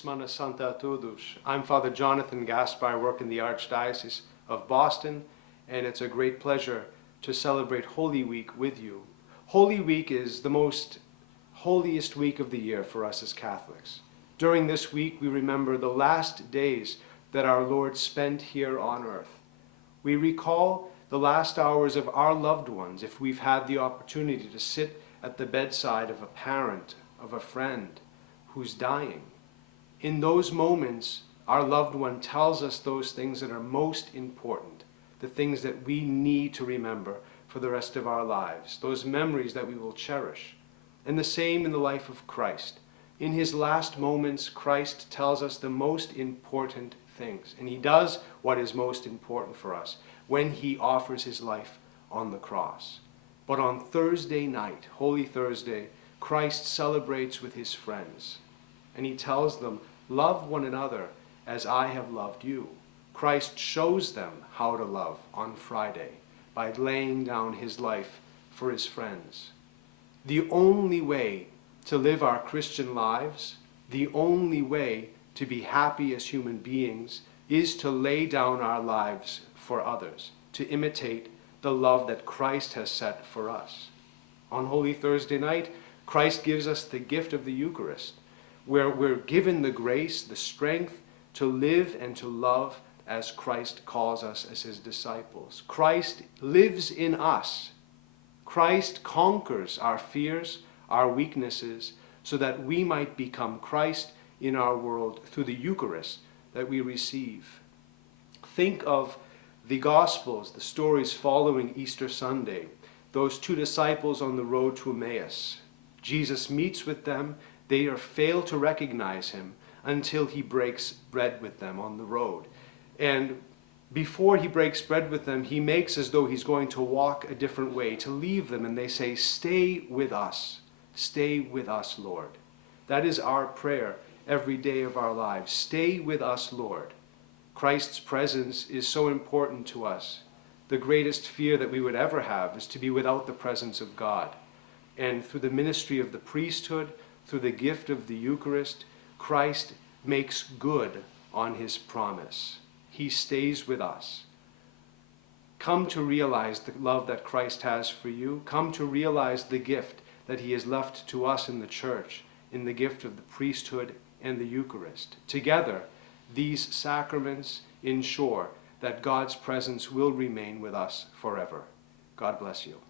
Semana Santa a todos. I'm Father Jhonatan Gaspar. I work in the Archdiocese of Boston, and it's a great pleasure to celebrate Holy Week with you. Holy Week is the most holiest week of the year for us as Catholics. During this week, we remember the last days that our Lord spent here on earth. We recall the last hours of our loved ones, if we've had the opportunity to sit at the bedside of a parent, of a friend who's dying. In those moments, our loved one tells us those things that are most important, the things that we need to remember for the rest of our lives, those memories that we will cherish. And the same in the life of Christ. In his last moments, Christ tells us the most important things, and he does what is most important for us when he offers his life on the cross. But on Thursday night, Holy Thursday, Christ celebrates with his friends, and he tells them, "Love one another as I have loved you." Christ shows them how to love on Friday by laying down his life for his friends. The only way to live our Christian lives, the only way to be happy as human beings, is to lay down our lives for others, to imitate the love that Christ has set for us. On Holy Thursday night, Christ gives us the gift of the Eucharist, where we're given the grace, the strength to live and to love as Christ calls us as his disciples. Christ lives in us. Christ conquers our fears, our weaknesses, so that we might become Christ in our world through the Eucharist that we receive. Think of the Gospels, the stories following Easter Sunday, those two disciples on the road to Emmaus. Jesus meets with them. They fail to recognize him until he breaks bread with them on the road. And before he breaks bread with them, he makes as though he's going to walk a different way, to leave them, and they say, "Stay with us. Stay with us, Lord." That is our prayer every day of our lives. Stay with us, Lord. Christ's presence is so important to us. The greatest fear that we would ever have is to be without the presence of God. And through the ministry of the priesthood, through the gift of the Eucharist, Christ makes good on his promise. He stays with us. Come to realize the love that Christ has for you. Come to realize the gift that he has left to us in the church, in the gift of the priesthood and the Eucharist. Together, these sacraments ensure that God's presence will remain with us forever. God bless you.